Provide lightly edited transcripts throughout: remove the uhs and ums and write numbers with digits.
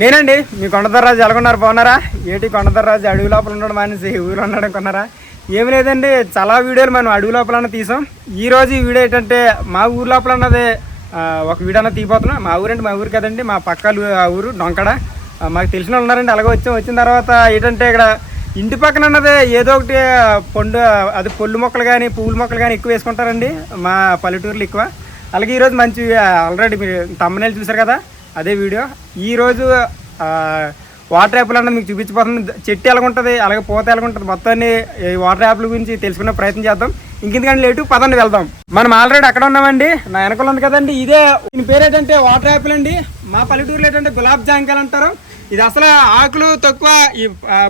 నేనండి మీ కొండదర్రాజు ఎలాగొన్నారు, బాగున్నారా? ఏంటి కొండదర్రాజు అడవి లోపల ఉన్నాడు మానేసి ఊరిలో ఉన్నాడు అనుకున్నారా? ఏమి లేదండి, చాలా వీడియోలు మనం అడవి లోపల తీసాం. ఈరోజు ఈ వీడియో ఏంటంటే మా ఊరు లోపల అన్నది ఒక వీడియో అన్నది తీపోతున్నాం. మా ఊరండి, మా ఊరు కదండి, మా పక్క ఊరు డొంకడ. మాకు తెలిసిన వాళ్ళు ఉన్నారండి. అలాగే వచ్చిన తర్వాత ఏంటంటే ఇక్కడ ఇంటి పక్కన అన్నది ఏదో ఒకటి పండు అది పొల్లు మొక్కలు కానీ పువ్వుల మొక్కలు కానీ ఎక్కువ వేసుకుంటారండి మా పల్లెటూరులో ఎక్కువ. అలాగే ఈరోజు మంచి ఆల్రెడీ మీరు తమ్మనేలు చూసారు కదా, అదే వీడియో. ఈరోజు వాటర్ యాపిల్ అన్నది మీకు చూపించబోతుంది. చెట్టు ఎలాగుంటుంది, అలాగే పూత ఎలాగుంటుంది, మొత్తాన్ని ఈ వాటర్ యాపిల్ గురించి తెలుసుకునే ప్రయత్నం చేద్దాం. ఇంకెందుకంటే లేటు పదండి వెళ్దాం. మనం ఆల్రెడీ అక్కడ ఉన్నామండి, నా వెనకాల ఉంది కదండి, ఇదే దీని పేరు ఏంటంటే వాటర్ యాపిల్ అండి. మా పల్లెటూరులో ఏంటంటే గులాబ్ జాంకాయలు అంటారు. ఇది అసలు ఆకులు తక్కువ, ఈ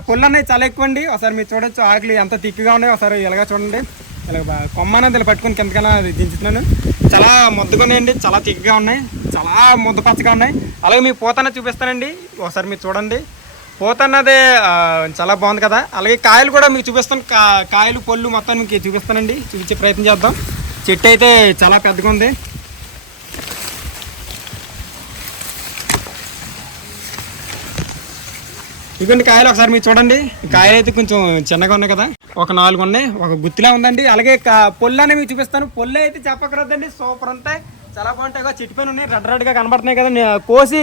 పొల్లు అనేవి చాలా ఎక్కువ అండి. ఒకసారి మీరు చూడొచ్చు ఆకులు ఎంత తిక్కుగా ఉన్నాయి. ఒకసారి ఇలాగా చూడండి, ఇలా కొమ్మ అనేది ఇలా పట్టుకొని కిందకైనా దించుతున్నాను. చాలా ముద్దగా ఉన్నాయండి, చాలా తిక్కుగా ఉన్నాయి, చాలా ముద్ద పచ్చగా ఉన్నాయి. అలాగే మీకు పూత అన్నది చూపిస్తానండి, ఒకసారి మీరు చూడండి. పూత అన్నది చాలా బాగుంది కదా. అలాగే కాయలు కూడా మీకు చూపిస్తాను, కాయలు పళ్ళు మొత్తం మీకు చూపిస్తానండి, చూపించే ప్రయత్నం చేద్దాం. చెట్టు అయితే చాలా పెద్దగా ఉంది. ఇదిగోండి కాయలు, ఒకసారి మీరు చూడండి. కాయలు అయితే కొంచెం చిన్నగా ఉన్నాయి కదా, ఒక 4 ఉన్నాయి, ఒక గుత్తిలా ఉందండి. అలాగే పొల్లు అనేవి మీకు చూపిస్తాను. పొల్లు అయితే చెప్పకూడదండి, సూపర్ ఉంటాయి, చాలా బాగుంటాయి. చెట్టు పైన ఉన్నాయి, రెడ్గా కనబడుతున్నాయి కదా, కోసి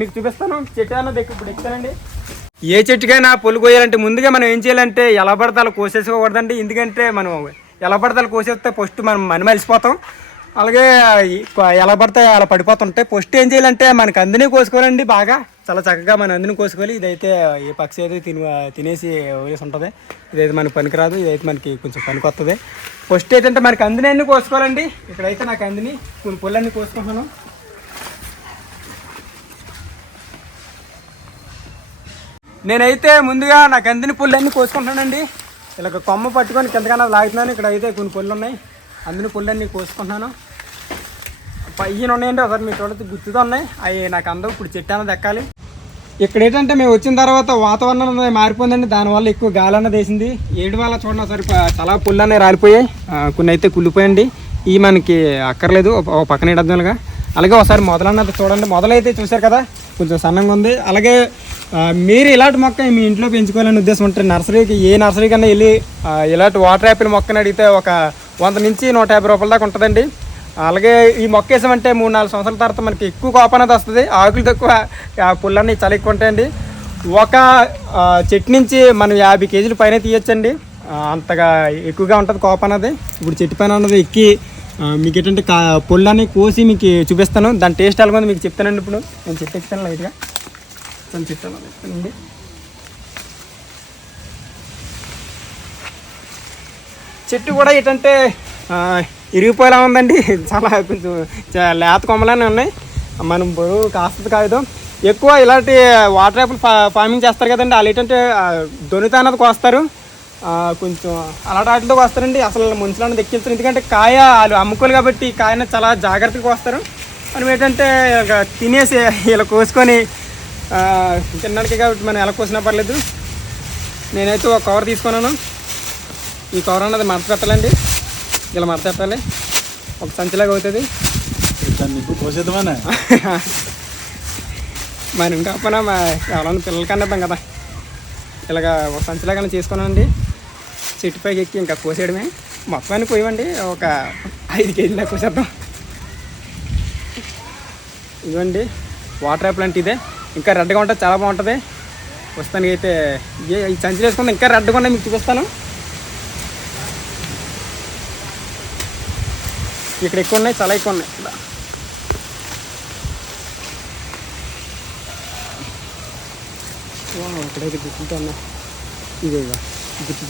మీకు చూపిస్తాను. చెట్టు అన్నది ఇప్పుడు ఎక్కుతానండి. ఏ చెట్టుకైనా పొల్లు కోయాలంటే ముందుగా మనం ఏం చేయాలంటే ఎలా పడితే అలా కోసేసుకోకూడదండి. ఎందుకంటే మనం ఎలా పడితే అలా కోసేస్తే ఫస్ట్ మనం మనిమలిసిపోతాం. అలాగే ఎలా పడితే అలా పడిపోతుంటాయి. ఫస్ట్ ఏం చేయాలంటే మనకు అందిని కోసుకోవాలండి, బాగా చాలా చక్కగా మనం అందిని కోసుకోవాలి. ఇదైతే ఏ పక్షి అయితే తినేసి వదిలేసి ఉంటుంది, ఇదైతే మనకు పనికిరాదు, ఇదైతే మనకి కొంచెం పనికి వస్తుంది. ఫస్ట్ ఏంటంటే మనకి అందిని అన్నీ కోసుకోవాలండి. ఇక్కడైతే నాకు అందిని కొన్ని పొల్లన్నీ కోసుకుంటున్నాను. నేనైతే ముందుగా నాకు అందిన పుల్లన్నీ కోసుకుంటున్నానండి. ఇలా కొమ్మ పట్టుకొని కిందకన్నా లాగుతున్నాను. ఇక్కడ అయితే కొన్ని పుల్లు ఉన్నాయి, అందిన పుల్లన్నీ కోసుకుంటున్నాను. ఈయన ఉన్నాయండి, ఒకసారి మీరు చూడొచ్చు, గుర్తుతో ఉన్నాయి. అవి నాకు అందరూ ఇప్పుడు చెట్టు అన్నది ఎక్కాలి. ఇక్కడ ఏంటంటే మేము వచ్చిన తర్వాత వాతావరణం అన్నది మారిపోయిందండి, దానివల్ల ఎక్కువ గాలి అన్నది వేసింది. ఏడు వల్ల చూడండి ఒకసారి చాలా పుల్లు అనేవి రాలిపోయాయి, కొన్ని అయితే కుళ్ళిపోయండి. ఇవి మనకి అక్కర్లేదు, ఒక పక్కన వేయడంగా. అలాగే ఒకసారి మొదలన్నది చూడండి, మొదలైతే చూసారు కదా కొంచెం సన్నంగా ఉంది. అలాగే మీరు ఇలాంటి మొక్క మీ ఇంట్లో పెంచుకోవాలని ఉద్దేశం ఉంటే నర్సరీకి, ఏ నర్సరీ కన్నా వెళ్ళి ఇలాంటి వాటర్ యాపిల్ మొక్కని అడిగితే ఒక 100 నుంచి 150 రూపాయల దాకా ఉంటుందండి. అలాగే ఈ మొక్క వేసామంటే 3-4 సంవత్సరాల తర్వాత మనకి ఎక్కువ కాపు అనేది వస్తుంది. ఆకులు తక్కువ, పుల్లన్నీ చాలా ఎక్కువ ఉంటాయండి. ఒక చెట్టు నుంచి మనం 50 కేజీలు పైన తీయచ్చండి, అంతగా ఎక్కువగా ఉంటుంది కాపు అనేది. ఇప్పుడు చెట్టు పైన ఉన్నది ఎక్కి మీకు ఏంటంటే పుల్లన్నీ కోసి మీకు చూపిస్తాను. దాని టేస్ట్ ఎలాగో మీకు చెప్తానండి. ఇప్పుడు నేను చెట్టు ఎక్కుతాను, లైట్గా చెప్తానండి. చెట్టు కూడా ఏంటంటే ఇరిగిపోయేలా ఉందండి, చాలా కొంచెం లేత కొమ్మలనే ఉన్నాయి. మనం బరువు కాస్త కాదు. ఎక్కువ ఇలాంటి వాటర్ యాపిల్ ఫార్మింగ్ చేస్తారు కదండి, వాళ్ళు ఏంటంటే దొనిత అన్నది కోస్తారు, కొంచెం అలాంటి వాటితో వస్తారండి. అసలు మనుషులు అన్నది ఎక్కించారు, ఎందుకంటే కాయ వాళ్ళు అమ్ముకోవాలి కాబట్టి కాయన చాలా జాగ్రత్తగా వస్తారు. మనం ఏంటంటే తినేసి ఇలా కోసుకొని తినడానికి కాబట్టి మనం ఎలా కోసినా పర్లేదు. నేనైతే ఒక కవర్ తీసుకున్నాను. ఈ కవర్ అన్నది మడత పెట్టాలండి, ఇలా మడత పెట్టాలి, ఒక సంచిలాగా అవుతుంది. మరి ఇంకా పైన ఎవరైనా పిల్లలకి అనిద్దాం కదా, ఇలాగ ఒక సంచిలాగా చేసుకున్నానండి. చెట్టు పైకి ఎక్కి ఇంకా కోసేయడమే. మొత్తాన్ని కోయమండి, ఒక 5 కేజీలు దాకా కోసేద్దాం. ఇదిగోండి వాటర్ యాపిల్ అంటే ఇదే, ఇంకా రెడ్గా ఉంటుంది, చాలా బాగుంటుంది. వస్తానికి అయితే ఈ సంచులు వేసుకుంటే ఇంకా రెడ్గా ఉన్నాయి, మీకు చూపిస్తాను. ఇక్కడ ఎక్కువ ఉన్నాయి, చాలా ఎక్కువ ఉన్నాయి. ఇక్కడైతే గుర్తుంటా ఉన్నాయి, ఇదే గుర్తు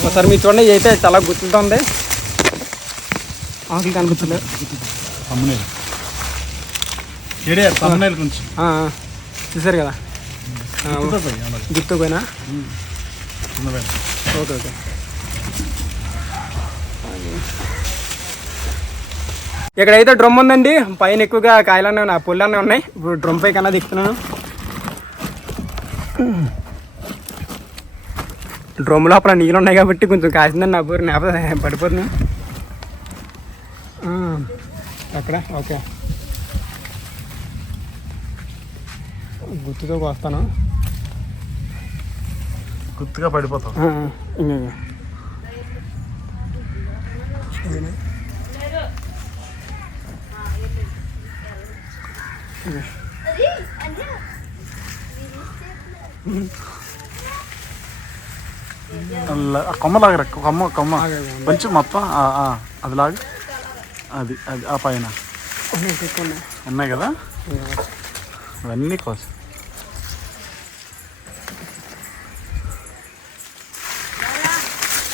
ఒకసారి మీరు చూడండి. ఇది అయితే చాలా గుర్తుంటా ఉంది, ఆకులు కనిపించలేదు. చూసారు కదా, గుర్తుపోయినా. Okay okay. ఇక్కడైతే డ్రమ్ ఉందండి, పైన ఎక్కువగా కాయలన్నీ ఉన్నాయి, పుల్లన్నీ ఉన్నాయి. ఇప్పుడు డ్రమ్ పై కన్నా దిక్కుతున్నాను. డ్రమ్ లోపల నీళ్ళు ఉన్నాయి కాబట్టి కొంచెం కాసిందని నా బోరు లేకపోతే పడిపోతుంది. అక్కడ ఓకే గుత్తుతో కోస్తాను. గుర్తుగా పడిపోతాం. ఇంకా కొమ్మ లాగరా, కొమ్మ కొంచెం మొత్తం అది లాగా, అది అది ఆ పైన ఉన్నాయి కదా అవన్నీ కోసం.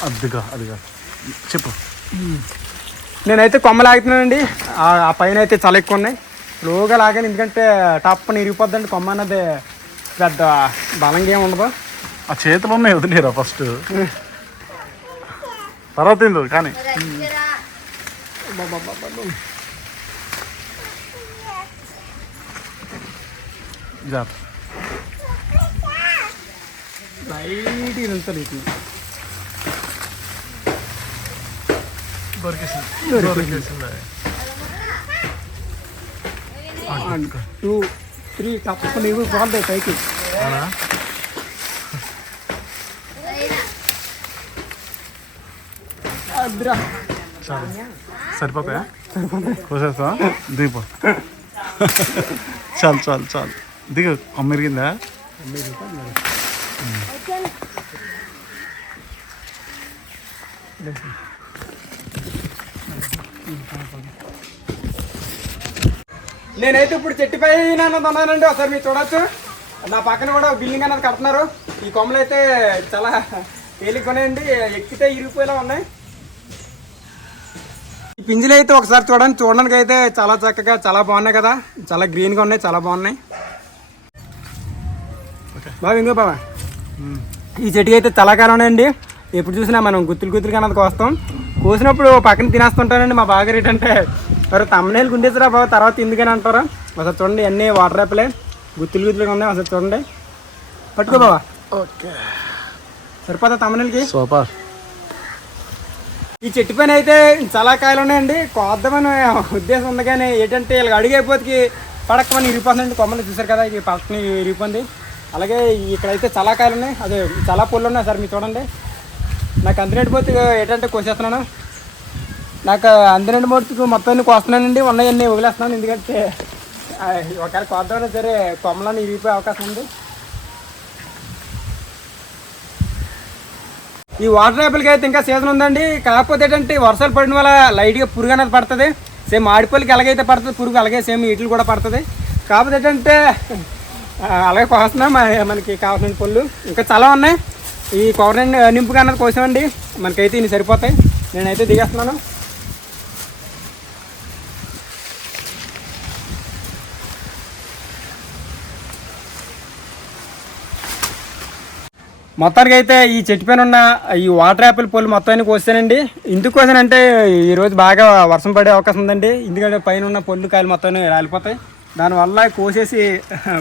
అదిగా చెప్పు. నేనైతే కొమ్మ లాగుతున్నానండి. ఆ పైన అయితే చాలా ఎక్కువ ఉన్నాయి. లోగా లాగాను, ఎందుకంటే టప్పని ఇరిగిపోద్దండి కొమ్మ అన్నది. పెద్ద బలంగా ఏమి ఉండదు. ఆ చేతులు ఉన్నాయి వదిలేరా ఫస్ట్, తర్వాత ఏందో కానీ. లైట్ ఇదంతా దొరికేసింది. 1 2 3 టప్పని ఇవి పోతాయి పైకి. సరిపోతాయా? కోసేస్తా దిగిపో. చాలు దిగు. అమ్మిరిగిందా? నేనైతే ఇప్పుడు చెట్టుపై ఉన్నానండి. ఒకసారి మీరు చూడొచ్చు. నా పక్కన కూడా బిల్డింగ్ అనేది కడుతున్నారు. ఈ కొమ్మలు అయితే చాలా తేలిగ్గానేయండి, ఎక్కితే ఇరిగిపోయేలా ఉన్నాయి. ఈ పింజులు అయితే ఒకసారి చూడడానికి అయితే చాలా చక్కగా చాలా బాగున్నాయి కదా, చాలా గ్రీన్గా ఉన్నాయి, చాలా బాగున్నాయి. బాబా ఇంకో బాబా, ఈ చెట్టుకి అయితే చాలా కాలం ఉన్నాయండి. ఎప్పుడు చూసినా మనం గుత్తులుగా అన్నది కోసినప్పుడు పక్కన తినేస్తుంటానండి. మా బాగా ఏంటంటే మరి తమ్మనేలు గుండేసరా బాబా తర్వాత ఎందుకని అంటారా. ఒకసారి చూడండి, అన్నీ వాటర్ యాపిలే గుత్తులుగా ఉన్నాయి. ఒకసారి చూడండి, పట్టుకో బాబా. ఓకే, సరిపోతా తమ్మనేలకి. సూపర్. ఈ చెట్టు పైన అయితే చాలా కాయలు ఉన్నాయండి. కోద్దామని ఉద్దేశం ఉంది, కానీ ఏంటంటే వీళ్ళకి అడుగు అయిపోతే పడక్కమని ఇరిగిపోతుందండి. కొమ్మలు చూసారు కదా, ఇది పక్కన ఇరిగిపోయింది. అలాగే ఇక్కడైతే చాలా కాయలు ఉన్నాయి, అదే చాలా పుల్లు ఉన్నాయి. సార్ మీరు చూడండి, నాకు అందినట్టు పోతే ఏంటంటే కోసేస్తున్నాను. నాకు అందినట్టు పోతే మొత్తాన్ని కోస్తున్నానండి. ఉన్నాయన్నీ వదిలేస్తున్నాను, ఎందుకంటే ఒకవేళ కోద్దామన్నా సరే కొమ్మలన్నీ ఇరిగిపోయే అవకాశం ఉంది. ఈ వాటర్ యాపిల్కి అయితే ఇంకా సీజన్ ఉందండి. కాకపోతే ఏంటంటే వర్షాలు పడిన వల్ల లైట్గా పురుగు అనేది పడుతుంది. సేమ్ ఆడిపల్లికి ఎలాగైతే పడుతుంది పురుగు, అలాగే సేమ్ వీటికి కూడా పడుతుంది. కాకపోతే ఏంటంటే అలాగే కోస్తున్నాం. మనకి కావాల్సిన పళ్ళు ఇంకా చాలా ఉన్నాయి. ఈ కవర్ నింపుగా అన్నది కోసామండి, మనకైతే ఇన్ని సరిపోతాయి. నేనైతే దిగేస్తున్నాను. మొత్తానికి అయితే ఈ చెట్టు పైన ఉన్న ఈ వాటర్ యాపిల్ పళ్ళు మొత్తాన్ని కోసానండి. ఎందుకు కోసానంటే ఈరోజు బాగా వర్షం పడే అవకాశం ఉందండి. ఎందుకంటే పైన ఉన్న పళ్ళు కాయలు మొత్తాన్ని రాలిపోతాయి. దానివల్ల కోసేసి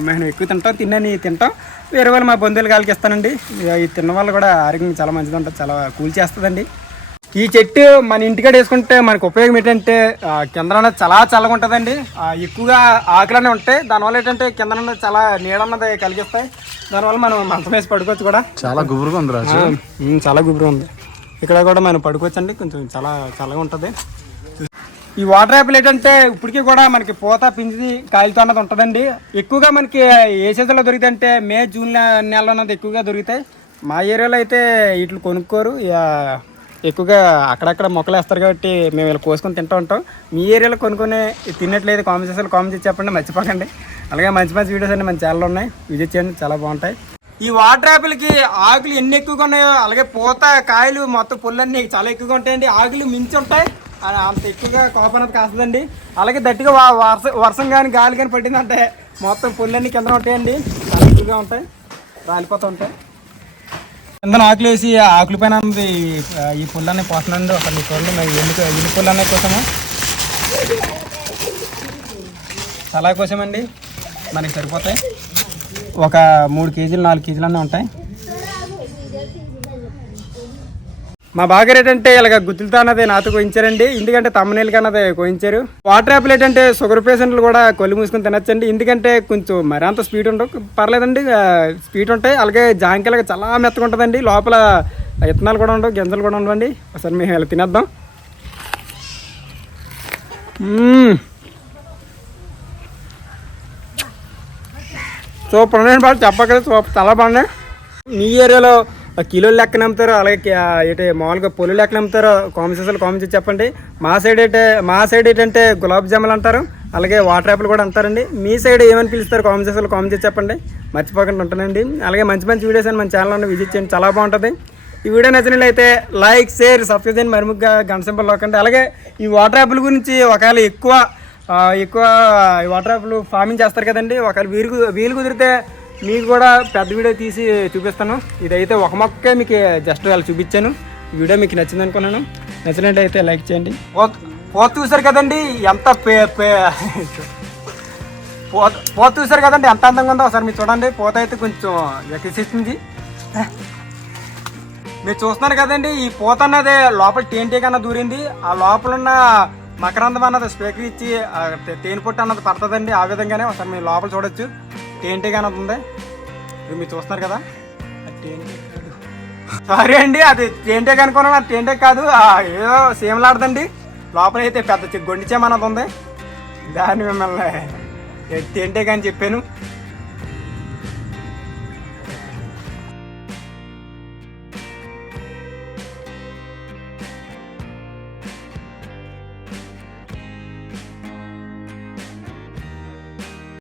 మేము ఎక్కువ తింటాం. వేరే వాళ్ళు మా బంధువులు కాలికి ఇస్తానండి. ఈ తిన్న వాళ్ళు కూడా ఆరోగ్యం చాలా మంచిది ఉంటుంది, చాలా కూల్ చేస్తుందండి. ఈ చెట్టు మన ఇంటికాడ వేసుకుంటే మనకు ఉపయోగం ఏంటంటే కింద చాలా చల్లగా ఉంటుందండి. ఎక్కువగా ఆకులనే ఉంటాయి. దానివల్ల ఏంటంటే కింద చాలా నీడన్నది కలిగిస్తాయి. దానివల్ల మనం మంచం వేసి పడుకోవచ్చు కూడా. చాలా గుబురుగా ఉంది రాజు, చాలా గుబురుగా ఉంది. ఇక్కడ కూడా మనం పడుకోవచ్చు అండి, కొంచెం చాలా చల్లగా ఉంటుంది. ఈ వాటర్ యాపిల్ ఏంటంటే ఇప్పటికీ కూడా మనకి పూత పిండి కాయలతో అన్నది ఉంటుందండి. ఎక్కువగా మనకి ఏ సీజన్లో దొరుకుతాయి అంటే మే జూన్ నెలలో అన్నది ఎక్కువగా దొరుకుతాయి. మా ఏరియాలో అయితే వీటిని కొనుక్కోరు, ఎక్కువగా అక్కడక్కడ మొక్కలు వేస్తారు కాబట్టి మేము ఇలా కోసుకొని తింటూ ఉంటాం. మీ ఏరియాలో కొనుక్కొని తిన్నట్లేదు కామెంట్ చేసి చెప్పండి, మర్చిపోకండి. అలాగే మంచి వీడియోస్ అన్ని మన ఛానల్లో ఉన్నాయి, విజిట్ చేయండి, చాలా బాగుంటాయి. ఈ వాటర్ యాపిల్కి ఆకులు ఎన్ని ఎక్కువగా ఉన్నాయో అలాగే పూత కాయలు మొత్తం పుల్లన్నీ చాలా ఎక్కువగా ఉంటాయండి. ఆకులు మించి ఉంటాయి, అంత ఎక్కువగా కోపం అనేది కాస్తుందండి. అలాగే దట్టిగా వర్షం కానీ గాలి కానీ పట్టిందంటే మొత్తం పుల్లన్నీ కింద ఉంటాయండి, చాలా ఎక్కువగా ఉంటాయి, రాలిపోతూ ఉంటాయి. కింద ఆకులు వేసి ఆకుల పైన ఈ పుల్లన్నీ పోతున్నాండి. ఒకటి చూడండి, మేము ఎన్ని పుల్లు అన్నీ కోసాము, చాలా కోసామండి, మనకి సరిపోతాయి. ఒక 3 కేజీలు 4 కేజీలు అన్నీ ఉంటాయి. మా బాగారు ఏంటంటే ఇలాగ గుత్తులతో అన్నది నాతో కోయించారండి, ఎందుకంటే తమ్మనీళ్ళకి అన్నది కోయించారు. వాటర్ యాపిల్ ఏంటంటే షుగర్ పేషెంట్లు కూడా కొల్లు మూసుకొని తినచ్చండి, ఎందుకంటే కొంచెం మరి అంత స్వీట్ ఉండవు, పర్లేదండి స్వీట్ ఉంటాయి. అలాగే జాంకాయలుగా చాలా మెత్తగా ఉంటుందండి, లోపల విత్తనాలు కూడా ఉండవు, గింజలు కూడా ఉండవండి. ఒకసారి మేము ఇలా తినేద్దాం. సూపర్ ఉన్నాయండి బాగా, చెప్పగలరు సూపర్, చాలా బాగున్నాయి. మీ ఏరియాలో కిలోలు లెక్కన అమ్ముతారో అలాగే ఏంటి మామూలుగా పొలు లెక్కన అమ్ముతారో కామెంట్స్ చేసి చెప్పండి. మా సైడ్ ఏంటంటే గులాబ్ జాములు అంటారు, అలాగే వాటర్ యాపిల్ కూడా అంటారండి. మీ సైడ్ ఏమని పిలుస్తారు కామెంట్ చేసి చెప్పండి, మర్చిపోకుండా ఉంటానండి. అలాగే మంచి వీడియోస్ అని మన ఛానల్లో విజిట్ చేయండి, చాలా బాగుంటుంది. ఈ వీడియో నచ్చినట్లయితే లైక్, షేర్, సబ్స్క్రైబ్ చేయండి, మరిముగ్గా గంట సింబల్ నొక్కండి. అలాగే ఈ వాటర్ యాపిల్ గురించి ఒకవేళ ఎక్కువ వాటర్ యాపిల్ ఫార్మింగ్ చేస్తారు కదండి, ఒకవేళ వీలు కుదిరితే మీకు కూడా పెద్ద వీడియో తీసి చూపిస్తాను. ఇదైతే ఒక మొక్కే మీకు జస్ట్ అలా చూపించాను. ఈ వీడియో మీకు నచ్చింది అనుకున్నాను, నచ్చినట్టయితే లైక్ చేయండి. పోత చూసారు కదండి ఎంత పోత చూసారు కదండి ఎంత అందంగా ఉందో, ఒకసారి మీరు చూడండి. పోత అయితే కొంచెం ఎక్కిస్తుంది. మీరు చూస్తున్నారు కదండి, ఈ పోత అన్నది లోపల టేంటే కన్నా దూరింది, ఆ లోపల ఉన్న మకరందం అన్నది స్పీకర్ ఇచ్చి తేనె పొట్టు అన్నది పడుతుందండి. ఆ విధంగానే ఒకసారి మీరు లోపల చూడొచ్చు, టేంటే అన్నది ఉంది. ఇది మీరు చూస్తున్నారు కదా, సారీ అండి అది టేంటే కనుక్కున్నాను, అది టేంటే కాదు, ఏదో సేమలాడుదండి. లోపల అయితే పెద్ద గొండి చేమ అన్నది ఉంది, దాన్ని మిమ్మల్ని టేంటే కానీ చెప్పాను.